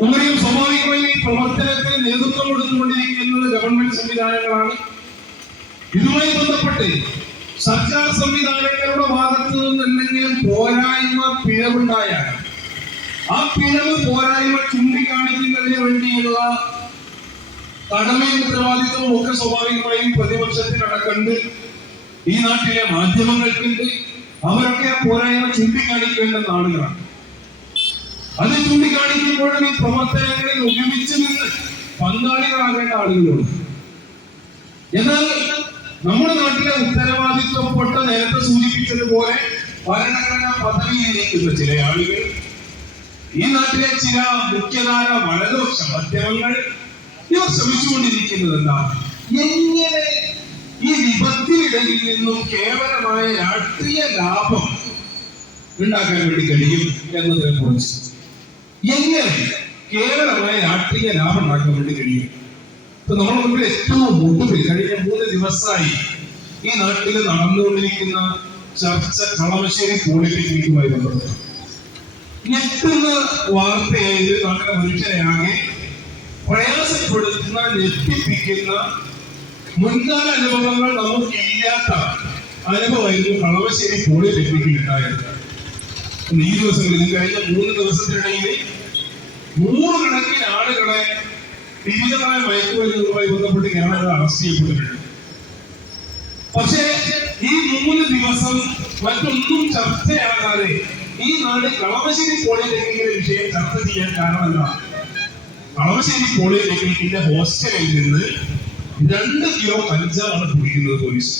നമുക്കറിയാം സ്വാഭാവികമായി ഈ പ്രവർത്തനത്തിന് നേതൃത്വം കൊടുത്തുകൊണ്ടിരിക്കുന്നത് ഗവൺമെന്റ് സംവിധാനങ്ങളാണ്. ഇതുമായി ബന്ധപ്പെട്ട് സർക്കാർ സംവിധാനങ്ങളുടെ ഭാഗത്ത് നിന്ന് എന്തെങ്കിലും പോരായ്മ പിഴവുണ്ടായാൽ ആ പിഴവ് പോരായ്മ ചൂണ്ടിക്കാണിക്കുന്നതിന് വേണ്ടിയുള്ള കടമയും ഉത്തരവാദിത്വവും ഒക്കെ സ്വാഭാവികമായും പ്രതിപക്ഷത്തിനടക്കുന്നുണ്ട് ഈ നാട്ടിലെ മാധ്യമങ്ങൾക്കുണ്ട്. അവരൊക്കെ പോരായ്മ ചൂണ്ടിക്കാണിക്കേണ്ട ആളുകളാണ്. അത് ചൂണ്ടിക്കാണിക്കുമ്പോഴും ഈ പ്രവർത്തനങ്ങളിൽ ഒരുമിച്ച് നിന്ന് പങ്കാളികളാകേണ്ട ആളുകളുണ്ട്. എന്നാൽ നമ്മുടെ നാട്ടിലെ ഉത്തരവാദിത്വപ്പെട്ട നേരത്തെ സൂചിപ്പിച്ചതുപോലെ ഭരണഘടനാ പദവിയിലിരിക്കുന്ന ചില ആളുകൾ ഈ നാട്ടിലെ ചില മുഖ്യധാര വലതുപക്ഷ മാധ്യമങ്ങൾ ഇവർ ശ്രമിച്ചുകൊണ്ടിരിക്കുന്നത് എന്താണ് എങ്ങനെ ഈ വിപത്തിനിടയിൽ നിന്നും കേവലമായ രാഷ്ട്രീയ ലാഭം ഉണ്ടാക്കാൻ വേണ്ടി കഴിയും എന്നതിനെ കുറിച്ച് എങ്ങനെ കേവലമായ രാഷ്ട്രീയ ലാഭം ഉണ്ടാക്കാൻ വേണ്ടി കഴിയും. ഇപ്പൊ നമ്മുടെ മുമ്പിൽ ഏറ്റവും ഒടുവിൽ കഴിഞ്ഞ മൂന്ന് ദിവസമായി ഈ നാട്ടിൽ നടന്നുകൊണ്ടിരിക്കുന്ന ചർച്ച കളമശ്ശേരി ബന്ധപ്പെട്ട് ഞെട്ടുന്ന വാർത്തയായത് നാട്ടിലെ മനുഷ്യരെയാകെ പ്രയാസപ്പെടുത്തുന്ന ഞെട്ടിപ്പിക്കുന്ന മുൻകാല അനുഭവങ്ങൾ നമുക്ക് നമുക്കില്ലാത്ത അനുഭവമായിരുന്നു കളമശ്ശേരി പോളിടെക്നിക്കിൽ ഉണ്ടായത് ഈ ദിവസങ്ങളിൽ കഴിഞ്ഞ മൂന്ന് ദിവസത്തിനിടയിൽ നൂറുകണക്കിന് ആളുകളെ വിവിധമായ മയക്കുമരുന്നുകളുമായി ബന്ധപ്പെട്ട് കേരള അറസ്റ്റ് ചെയ്യപ്പെട്ടിട്ടുണ്ട്. പക്ഷേ ഈ മൂന്ന് ദിവസം മറ്റൊന്നും ചർച്ചയാകാതെ ഈ നാട് കളമശ്ശേരി പോളിടെക്നിക്കിലെ വിഷയം ചർച്ച ചെയ്യാൻ കാരണം എന്താണ്? കളമശ്ശേരി പോളിടെക്നിക്കിന്റെ ഹോസ്റ്റലിൽ നിന്ന് രണ്ട് കിലോ കഞ്ചാവാണ് കുടിക്കുന്നത് പോലീസ്.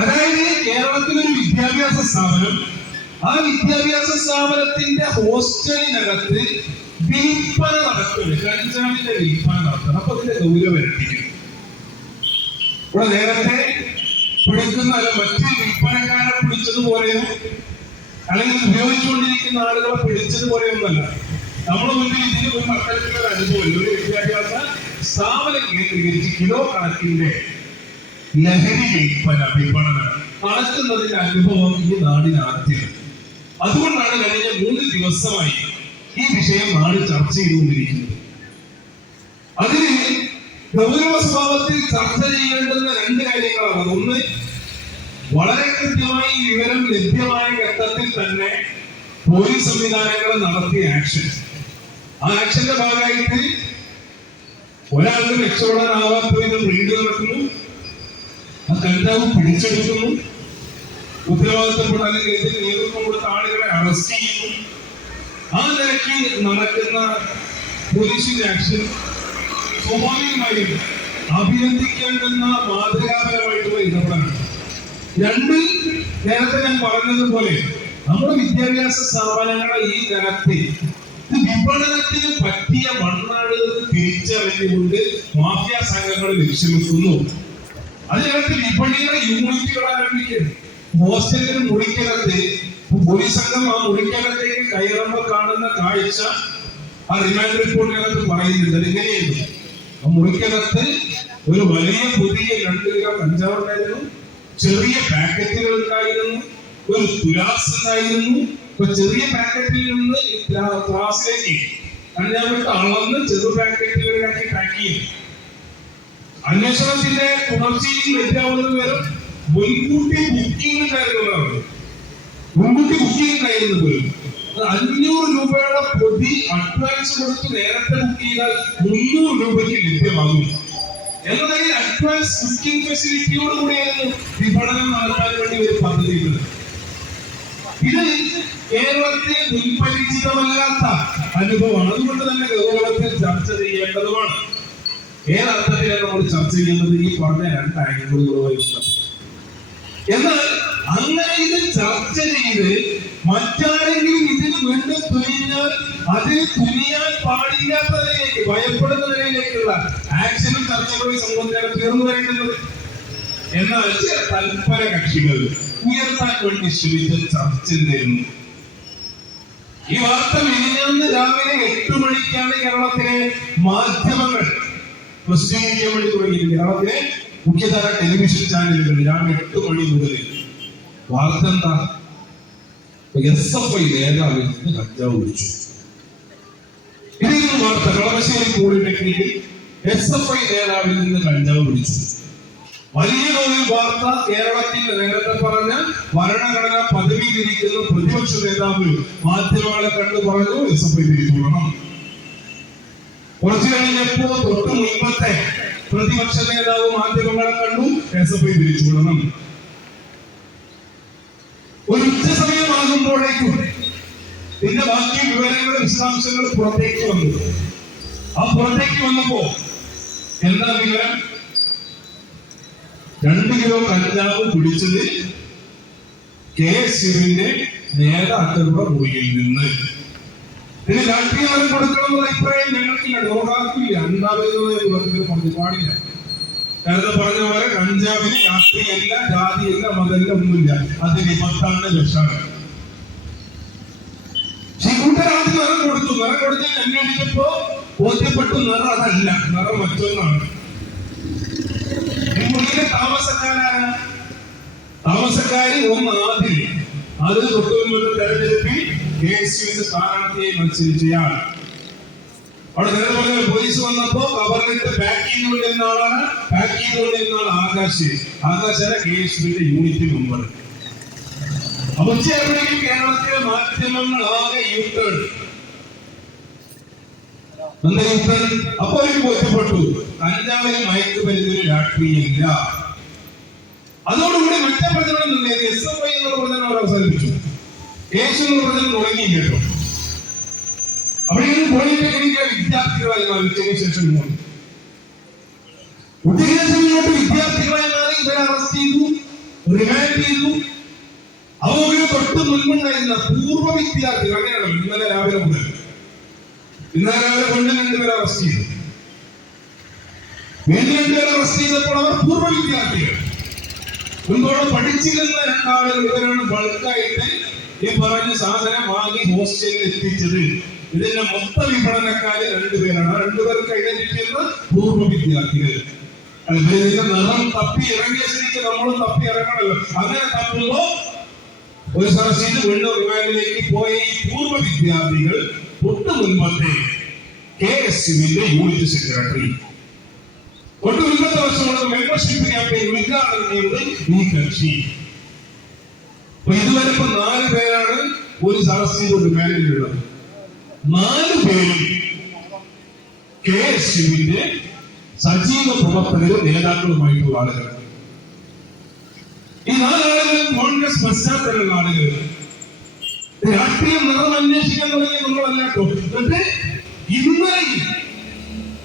അതായത് കേരളത്തിലൊരു വിദ്യാഭ്യാസ സ്ഥാപനം ആ വിദ്യാഭ്യാസ സ്ഥാപനത്തിന്റെ ഹോസ്റ്റലിനകത്ത് വിൽപ്പന നടക്കുന്നു കഞ്ചാവിന്റെ വിൽപ്പന നടത്തണം. അപ്പൊ അതിന്റെ ഗൗരവം എത്തിക്കും ഇവിടെ നേരത്തെ പിടിക്കുന്ന മറ്റ് വിൽപ്പനക്കാരെ പിടിച്ചതുപോലെയോ അല്ലെങ്കിൽ ഉപയോഗിച്ചുകൊണ്ടിരിക്കുന്ന ആളുകളെ പിടിച്ചതുപോലെയൊന്നല്ല നമ്മുടെ മുന്നിൽ ഇതിന് ഒരു അത്തരത്തിലുള്ള അനുഭവം ഒരു വിദ്യാഭ്യാസ സ്ഥാപനം കേന്ദ്രീകരിച്ച് കിലോ കണക്കിന്റെ ലഹരി വിൽപ്പന വിപണനം നടത്തുന്നതിന്റെ അനുഭവം ഈ നാടിന് അതുകൊണ്ടാണ് കഴിഞ്ഞ മൂന്ന് ദിവസമായി ഈ വിഷയം നാട് ചർച്ച ചെയ്തുകൊണ്ടിരിക്കുന്നത്. അതിന് ഗൗരവ സ്വഭാവത്തിൽ ചർച്ച ചെയ്യേണ്ടുന്ന രണ്ട് കാര്യങ്ങളാണ്. ഒന്ന് വളരെ കൃത്യമായി വിവരം ലഭ്യമായ ഘട്ടത്തിൽ തന്നെ പോലീസ് സംവിധാനങ്ങൾ നടത്തിയ ആക്ഷൻ ആ ആക്ഷന്റെ ഭാഗമായിട്ട് ഒരാൾക്ക് രക്ഷപ്പെടാനാവാത്തതിന് വീട് നടക്കുന്നു. ആ കഞ്ചാവ് പിടിച്ചെടുക്കുന്നു. ഉത്തരവാദിത്തപ്പെട്ട അല്ലെങ്കിൽ ഇതിന് നേതൃത്വം കൊടുത്ത ആളുകളെ അറസ്റ്റ് ചെയ്യും. ആ നിലയ്ക്ക് നടക്കുന്ന പോലീസിന്റെ ആക്ഷൻ സ്വാഭാവികമായും അഭിനന്ദിക്കേണ്ടുന്ന മാതൃകാപരമായിട്ടുള്ള ഇടപെടലാണ്. രണ്ട് നേരത്തെ ഞാൻ പറഞ്ഞതുപോലെ നമ്മുടെ വിദ്യാഭ്യാസ സ്ഥാപനങ്ങളെ ഈ തരത്തിൽ വിപണനത്തിന് പറ്റിയ മണ്ണാണ് തിരിച്ചറിഞ്ഞുകൊണ്ട് മാഫിയ സംഘങ്ങൾ ലക്ഷ്യമെത്തുന്നു അതിനകത്ത് വിപണിയുടെ യൂണിറ്റുകൾ ആരംഭിക്കുന്നു ഹോസ്റ്റലിൽ മുറിക്കകത്ത് പോലീസ് സംഘം ആ മുറിക്കകത്തേക്ക് കയറുമ്പോൾ കാണുന്ന കാഴ്ച ആ റിമാൻഡ് റിപ്പോർട്ടിനകത്ത് പറയുന്നുണ്ട്. അതെങ്ങനെയായിരുന്നു ആ മുറിക്കകത്ത് ഒരു വലിയ പുതിയ രണ്ട് കിലോ കഞ്ചാവ് ഉണ്ടായിരുന്നു. ചെറിയ പാക്കറ്റുകൾ ഉണ്ടായിരുന്നു. ഒരു തുലാസ് ഉണ്ടായിരുന്നു. ഇപ്പൊ ചെറിയ പാക്കറ്റിൽ നിന്ന് ക്ലാസ്സിലേക്ക് കഞ്ചാവിട്ട് അളന്ന് ചെറു പാക്കറ്റുകളിലാക്കി പാക്ക് ചെയ്യും അന്വേഷണത്തിന്റെ തുടർച്ചയിൽ വരും. മുൻകൂട്ടി ബുക്കിംഗ് ഉണ്ടായിരുന്നതാണ് മുൻകൂട്ടി ബുക്കിംഗ് ഉണ്ടായിരുന്നത് അഞ്ഞൂറ് രൂപയുടെ പൊതി അഡ്വാൻസ് കൊടുത്ത് നേരത്തെ ബുക്ക് ചെയ്താൽ മുന്നൂറ് രൂപയ്ക്ക് ലഭ്യമാകും. എന്നതായി അഡ്വാൻസ് ബുക്കിംഗ് ഫെസിലിറ്റിയോട് കൂടിയായിരുന്നു വിപണനം നടത്താൻ വേണ്ടി ഒരു പദ്ധതി ഇത് കേരളത്തിൽ മുൻപരിചിതമല്ലാത്ത അനുഭവമാണ്. അതുകൊണ്ട് തന്നെ ഗൗരവത്തിൽ ചർച്ച ചെയ്യേണ്ടതുമാണ്. ഏതർത്ഥത്തിലാണ് നമ്മൾ ചർച്ച ചെയ്യുന്നത് ഈ പറഞ്ഞ രണ്ട് ആംഗിളുകളുമായി ബന്ധപ്പെട്ട് എന്നാൽ അങ്ങനെ ഇത് ചർച്ച ചെയ്ത് മറ്റാരെങ്കിലും ഇതിന് വീണ്ടും തുനിഞ്ഞാൽ അത് തുനിയാൻ പാടില്ലാത്തതിലേക്ക് ഭയപ്പെടുന്ന ആക്ഷനും ചർച്ചകളും സംബന്ധിച്ചാണ് തീർന്നു കഴിയുന്നത് എന്നാൽ ചില തൽപര കക്ഷികൾ ഉയർത്താൻ വേണ്ടി ശ്രമിച്ച ചർച്ച എന്തായിരുന്നു? ഈ വാർത്ത മിനിഞ്ഞാന്ന് രാവിലെ എട്ട് മണിക്കാണ് കേരളത്തിലെ മാധ്യമങ്ങൾ. പ്രസിദ്ധീകരിക്കാൻ വേണ്ടി തുടങ്ങിയത് കേരളത്തിലെ മുഖ്യധാര ടെലിവിഷൻ ചാനലുകൾ രാവിലെ എട്ട് മണി മുതൽ വാർത്ത എന്താ എസ് എഫ് ഐ നേതാവിൽ നിന്ന് കഞ്ചാവ് വിളിച്ചു ഇതിൽ വാർത്ത കളമശ്ശേരി പോളിടെക്നിക്കിൽ എസ് എഫ് ഐ നേതാവിൽ നിന്ന് കഞ്ചാവ് പിടിച്ചു. വലിയ തോതിൽ വാർത്ത കേരളത്തിൽ നേരത്തെ പറഞ്ഞ ഭരണഘടനാ പദവിയിലിരിക്കുന്ന പ്രതിപക്ഷ നേതാവ് മാധ്യമങ്ങളെ കണ്ടു പറഞ്ഞു എസ് എഫ് ഐ തിരിച്ചു കുറച്ചു കഴിഞ്ഞപ്പോ തൊട്ട് മുൻപത്തെ പ്രതിപക്ഷ നേതാവ് മാധ്യമങ്ങളെ കണ്ടു എസ് എഫ് ഐ തിരിച്ചുവിടണം. ഒരു ഉച്ച സമയമാകുമ്പോഴേക്കും ഇതിന്റെ ബാക്കി വിവരങ്ങളും വിശദാംശങ്ങളും പുറത്തേക്ക് വന്നു. ആ പുറത്തേക്ക് വന്നപ്പോ എന്താ വിവരം? രണ്ട് കിലോ കഞ്ചാവ് പിടിച്ചത് കെ ശിവന്റെ നേതാക്കളുടെ മുറിയിൽ നിന്ന്. ഇതിന് രാഷ്ട്രീയം കൊടുക്കണമെന്ന് അഭിപ്രായം ഞങ്ങൾക്കില്ല. ഡോറാക്കില്ല ഉണ്ടാവുന്നത് പറഞ്ഞു പാടില്ല നേരത്തെ പറഞ്ഞ പോലെ കഞ്ചാവിന് രാഷ്ട്രീയമില്ല ജാതിയില്ല മതമില്ല ഒന്നുമില്ല. അത് വിപത്താണ് ലക്ഷണം ആദ്യം നിറം കൊടുത്തു. നിറം കൊടുത്ത് അന്വേഷിച്ചപ്പോ ബോധ്യപ്പെട്ടു നിറം അതല്ല. നിറം മറ്റൊന്നാണ്. മുറിയിലെ താമസക്കാരാണ്. താമസക്കാരി ഒന്ന് ആദ്യം. അതിന് തൊട്ടു തെരഞ്ഞെടുപ്പിൽ കെ എസ് മത്സരിച്ചയാൾ. അവിടെ നേരെ പോലീസ് വന്നപ്പോ കവർന്നിട്ട് പാക്ക് ചെയ്തുകൊണ്ടിരുന്ന ആളാണ് പാക്ക് ആകാശ്. ആകാശാണ് യുവിന്റെ യൂണിറ്റ് മെമ്പർ കേരളത്തിലെ മാധ്യമങ്ങൾ ആകെ യൂട്ടേൺ അപ്പൊ അവർക്ക് ബോധ്യപ്പെട്ടു. കഞ്ചാവിന് മയക്കുമരുന്നിന് രാഷ്ട്രീയമില്ല. അതോടുകൂടി മറ്റേ പ്രചരണം എസ് എഫ് ഐ എന്നുള്ള പ്രചരണം അവർ അവസാനിപ്പിച്ചു യേശു എന്നുള്ള പ്രചരണം തുടങ്ങി കേട്ടോ അവിടെയാണ് പോളിടെക്നിക്കിലെ വിദ്യാർത്ഥികളായി മാറിച്ചതിന് ശേഷം ഇങ്ങോട്ട്. വിദ്യാർത്ഥികളായി മാറി ഇവരെ അറസ്റ്റ് ചെയ്തു റിമാൻഡ് ചെയ്തു. അവർക്ക് തൊട്ട് മുൻപുണ്ടായിരുന്ന പൂർവ വിദ്യാർത്ഥികൾ അങ്ങനെയാണ് ഇന്നലെ രാവിലെ മുതൽ. ഇന്നലെ രാവിലെ കൊണ്ട് രണ്ടുപേരെ അറസ്റ്റ് ചെയ്തു. വീണ്ടും രണ്ടുപേരെ അറസ്റ്റ് ചെയ്തപ്പോൾ അവർ പൂർവ വിദ്യാർത്ഥികൾ. മുൻപോടെ പഠിച്ചിരുന്ന രണ്ടാളുകൾ ഇവരാണ് ബൾക്കായിട്ട് ഈ പറഞ്ഞ സാധനം വാങ്ങി ഹോസ്റ്റലിൽ എത്തിച്ചത്. ഇതിന്റെ മൊത്ത വിപണനക്കാര് രണ്ടുപേരാണ്. ആ രണ്ടുപേർക്ക് ഐഡന്റിറ്റി പൂർവ വിദ്യാർത്ഥികൾ. നിറം തപ്പി ഇറങ്ങിയ സ്ഥിതിക്ക് നമ്മൾ തപ്പി ഇറങ്ങണല്ലോ. അങ്ങനെ തപ്പുമ്പോ ഒരു സദസ്സിന് വീണ്ടും റിമാൻഡിലേക്ക് പോയ ഈ പൂർവ വിദ്യാർത്ഥികൾ ഒട്ടു മുൻപത്തെ കെ എസ് യുവിന്റെ യൂണിറ്റ് സെക്രട്ടറി. ഒട്ടു മുൻപത്തെ വർഷമുള്ള മെമ്പർഷിപ്പ് ക്യാമ്പയിൻ ഉദ്ഘാടനം ചെയ്തത് ഈ കക്ഷി. ഇതുവരെ ഇപ്പൊ നാല് പേരാണ് ഒരു സദസ്സിന്റെ റിമാൻഡിലുള്ളത് നാല് പേരും കെ എസ് യുവിന്റെ സജീവ പ്രവർത്തകരും നേതാക്കളുമായിട്ടുള്ള ആളുകൾ ഈ നാലാളുകൾ കോൺഗ്രസ് പശ്ചാത്തലമുള്ള ആളുകൾ രാഷ്ട്രീയം നിറം അന്വേഷിക്കാൻ തുടങ്ങിയ നമ്മളല്ലാട്ടോ എന്നിട്ട് ഇന്നലെയും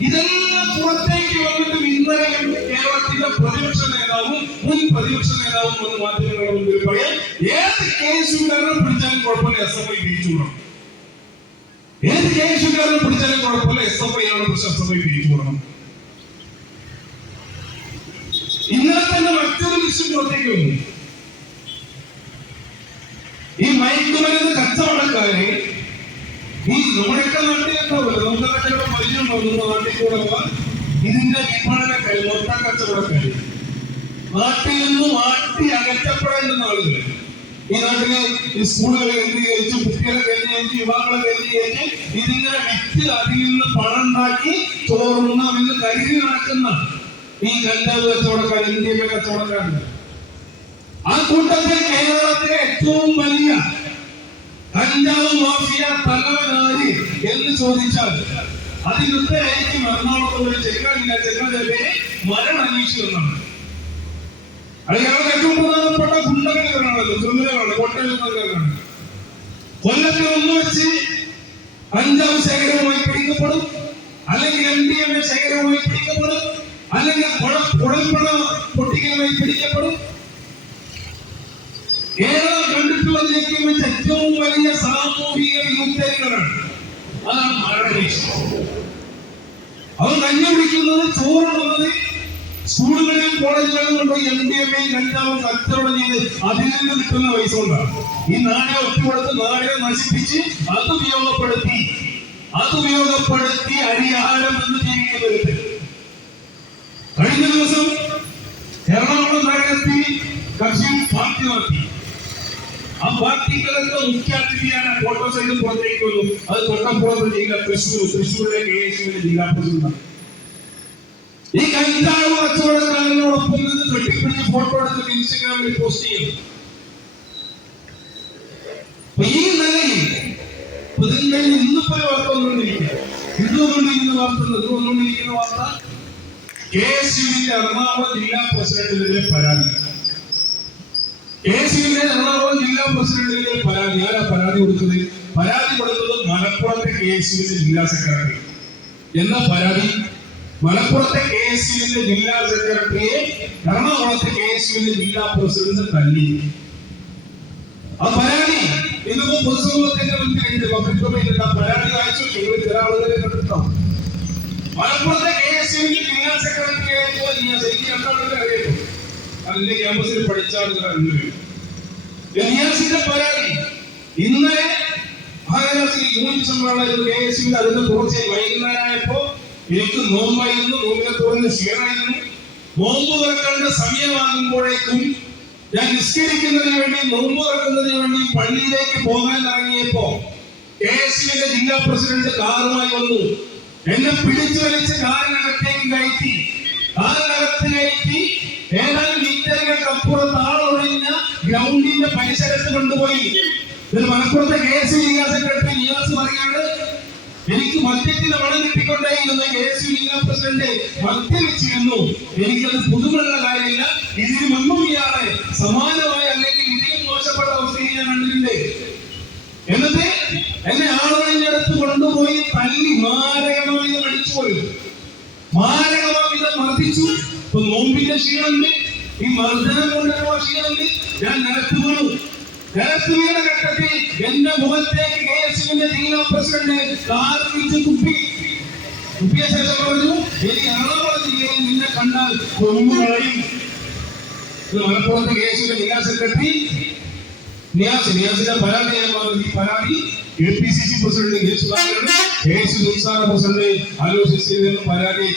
ഇതെല്ലാം പുറത്തേക്ക് വന്നിട്ടും ഇന്നലെയും കേരളത്തിന്റെ പ്രതിപക്ഷ നേതാവും മുൻ പ്രതിപക്ഷ നേതാവും ഒന്ന് മാധ്യമങ്ങളുടെ മുമ്പിൽ പറയാൻ ഏത് കേസുകാരനെ പിടിച്ചാലും കുഴപ്പമില്ല. എസ് എഫ് ഐ തിരിച്ചു ഏത് കേസുകാരനെ പിടിച്ചാലും കുഴപ്പമില്ല. എസ് എഫ് ഐ ആണ് പക്ഷെ എസ് എഫ് ഐ വിടണം ഇന്നലെ തന്നെ മറ്റൊരു വിഷയം പുറത്തേക്ക് വന്നു ഈ മയക്കുമരുന്ന് കച്ചവടക്കാരെ ഈ നമ്മുടെയൊക്കെ നാട്ടിലൊക്കെ നമുക്കൊക്കെ പരിചയം വന്നു നാട്ടിൽ കൂടെ ഇതിന്റെ മൊത്തം മൊത്ത കച്ചവടക്കാര് നാട്ടിൽ നിന്ന് മാറ്റി അകറ്റപ്പെടേണ്ടുന്ന ആളുകൾ ഈ നാട്ടിൽ ഈ സ്കൂളുകളെ കേന്ദ്രീകരിച്ച് കുട്ടികളെ കേന്ദ്രീകരിച്ച് യുവാക്കളെ കേന്ദ്രീകരിച്ച് ഇതിങ്ങനെ വിറ്റ് അതിൽ നിന്ന് പണം ഉണ്ടാക്കി ചോറുന്ന എന്ന് കരുതി നടക്കുന്ന ഈ കഞ്ചാവ് കച്ചവടക്കാർ ഇന്ത്യയിലെ കച്ചവടക്കാരുണ്ട് ആ കൂട്ടത്തിൽ കേരളത്തിലെ ഏറ്റവും വലിയ കഞ്ചാവ് മാഫിയ തലവനായി എന്ന് ചോദിച്ചാൽ അതിന് ഉത്തരമായിരിക്കും എറണാകുളത്ത് ഒരു ചെങ്ങാനില്ല ചെങ്ങാതെ മരണം എന്നാണ്. അത് ഞങ്ങളുടെ ഏറ്റവും പ്രധാനപ്പെട്ട ഗുണ്ടകളാണല്ലോ ക്രിമിനലാണ് കൊട്ടയിലാണ് കൊല്ലത്തിൽ ഒന്ന് വെച്ച് അഞ്ചാം ശേഖരവുമായി പിടിക്കപ്പെടും. അല്ലെങ്കിൽ എം ഡി എം എ ശേഖരവുമായി പിടിക്കപ്പെടും. അല്ലെങ്കിൽ കുഴ- കുഴൽപ്പണ പൊട്ടിക്കലുമായി പിടിക്കപ്പെടും. കേരളം കണ്ടിട്ടുള്ളതിലേക്ക് വെച്ച് ഏറ്റവും വലിയ സാമൂഹിക വിമുക്തങ്ങളാണ് അതാണ് മരണീഷ് അവൻ കഞ്ഞി കുടിക്കുന്നത് ചോറുള്ളത് സ്കൂളുകളിലും കോളേജുകളിലും കൊണ്ട് എം ഡി എം എ കഞ്ചാവും കച്ചവടം ചെയ്ത് അതിൽ നിന്ന് കിട്ടുന്ന പൈസ കൊണ്ടാണ്. ഈ നാണയം ഒറ്റുകൊടുത്ത് നാടിനെ നശിപ്പിച്ച് അത് ഉപയോഗപ്പെടുത്തി അത് ഉപയോഗപ്പെടുത്തി അരിയാഹാരം എന്ന് ജീവിക്കുന്നവരുണ്ട് കഴിഞ്ഞ ദിവസം എറണാകുളം നഗരത്തിൽ കക്ഷി പാർട്ടി നടത്തി. ആ പാർട്ടികളൊക്കെ മുഖ്യാതിഥിയാണ്. ഫോട്ടോ സൈഡ് പുറത്തേക്ക് വന്നു. അത് തൊട്ടപ്പുറത്ത് ജില്ല തൃശ്ശൂർ തൃശ്ശൂരിലെ കെ എസ് യുവിന്റെ ജില്ലാ പ്രസിഡന്റ് ഈ കഞ്ചാവ് കച്ചവടക്കാരനോടൊപ്പം നിന്ന് വെട്ടിപ്പിടിച്ച് ഫോട്ടോ എടുത്തിട്ട് ഇൻസ്റ്റഗ്രാമിൽ പോസ്റ്റ് ചെയ്യും. ഈ നിലയിൽ ഇതിന്റെ ഇന്നിപ്പോ വാർത്ത വന്നുകൊണ്ടിരിക്കുക ഇത് വന്നുകൊണ്ടിരിക്കുന്ന വാർത്ത ഇത് വന്നുകൊണ്ടിരിക്കുന്ന വാർത്ത കെ എസ് യുവിന്റെ എറണാകുളം ജില്ലാ പ്രസിഡന്റിനെതിരെ പരാതി. കെ എസ് യുവിന്റെ പ്രസിഡന്റിനെതിരെ പരാതി ആരാ പരാതി കൊടുത്തത്? പരാതി കൊടുത്തത് മലപ്പുറത്തെ കെ എസ് യുവിന്റെ ജില്ലാ സെക്രട്ടറി എന്ന പരാതി? മലപ്പുറത്തെ കെ എസ് യുവിന്റെ ജില്ലാ സെക്രട്ടറിയെ എറണാകുളത്തെ കെ എസ് യുവിന്റെ ജില്ലാ പ്രസിഡന്റ് തല്ലി. ആ പരാതി ഇന്നിപ്പോ പൊതുസമൂഹത്തിന്റെ ആ പരാതി വായിച്ചു? നിങ്ങൾ ചില ആളുകളെ കണ്ടിട്ടോ മലപ്പുറത്തെ കെ എസ് യുവിന്റെ ജില്ലാ സെക്രട്ടറി ആയിരുന്നു ശരിക്കും രണ്ടാളുകളെ അറിയട്ടു ക്യാമ്പസിൽ രണ്ടുപേരും നിയാസിന്റെ പരാതി. ഇന്നലെ മഹാരാഷ്ട്രയിൽ യൂണിറ്റ് സമ്മേളനം കെ എസ് യുവിന്റെ അതിന്റെ തുടർച്ചയായി വൈകുന്നേരമായപ്പോ എനിക്ക് നോമ്പായിരുന്നു നോമ്പിനെ തുടർന്ന് ക്ഷീണമായിരുന്നു. നോമ്പ് തുറക്കേണ്ട സമയമാകുമ്പോഴേക്കും ഞാൻ നിസ്കരിക്കുന്നതിന് വേണ്ടി നോമ്പ് തുറക്കുന്നതിന് വേണ്ടി പള്ളിയിലേക്ക് പോകാൻ ഇറങ്ങിയപ്പോ കെ എസ് യുവിന്റെ ജില്ലാ പ്രസിഡന്റ് കാറുമായി വന്നു. എന്നെ പിടിച്ചു വലിച്ച് കാറിനകത്തേക്ക് കയറ്റി. കാറിനകത്ത് നഗരത്തിലേക്ക് ഏതാനും മീറ്ററുകൾക്ക് അപ്പുറത്ത് ആളൊഴിഞ്ഞ ഗ്രൗണ്ടിന്റെ പരിസരത്ത് കൊണ്ടുപോയി. ഇതിൽ മലപ്പുറത്തെ K S U secretary Nivas പറയാണ് എനിക്ക് മദ്യത്തിന് വളം കിട്ടിക്കൊണ്ടേയിരുന്ന കെ എസ് യു ജില്ലാ പ്രസിഡന്റ് മദ്യപിച്ചിരുന്നു എനിക്കത് പുതുമുള്ള കാര്യമില്ല. ഇതിന് മുമ്പും ഇയാളെ സമാനമായ അല്ലെങ്കിൽ ഇതിലും മോശപ്പെട്ട അവസ്ഥയിൽ ഞാൻ കണ്ടിട്ടുണ്ട്. എന്നിട്ട് എന്നെ അടുത്ത് കൊണ്ടുപോയി തല്ലി മാരകമായി അടിച്ചു പോയി. മാരകമായി മർദ്ദിച്ചു ഇപ്പൊ നോമ്പിന്റെ ക്ഷീണമുണ്ട്. ഈ മർദ്ദനം കൊണ്ടുള്ള ക്ഷീണമുണ്ട്. ഞാൻ നിലത്ത് വീണു. നിലത്ത് വീണ ഘട്ടത്തിൽ എന്റെ മുഖത്തേക്ക് കെ എസ് യുവിന്റെ ജില്ലാ പ്രസിഡന്റ് കാർ പിടിച്ച് കുപ്പി കുപ്പിയ ശേഷം പറഞ്ഞു എനിക്ക് എറണാകുളം നിന്നെ കണ്ടാൽ കൊന്നുകളയും. മലപ്പുറത്ത് കെ എസ് ജില്ലാ സെക്രട്ടറി. നിയാസ് നിയാസിന്റെ പരാതി ഞാൻ പറഞ്ഞു. ഈ പരാതി A P C C president K K S സംസ്ഥാന പ്രസിഡന്റ് പരാതി